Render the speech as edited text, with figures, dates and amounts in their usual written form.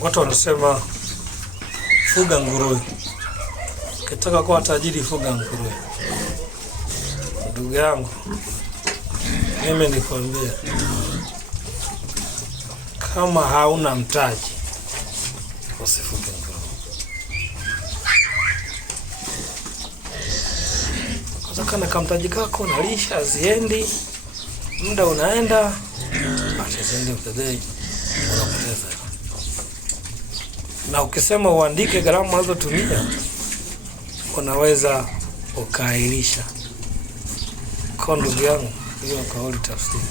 Watu wanasema fuga nguruwe. Ukitaka kuwa tajiri fuga nguruwe. Ndugu yangu, mimi nikwambia, kama hauna mtaji usifuge nguruwe. Kutokana na kamtaji kako unalisha ziendi, muda unaenda, basi ziendi mtadei unapoteza. Na ukisema uandike gharama unazotumia, unaweza ukailisha. Kwa ndugu yangu, hiyo kauli tafsiri.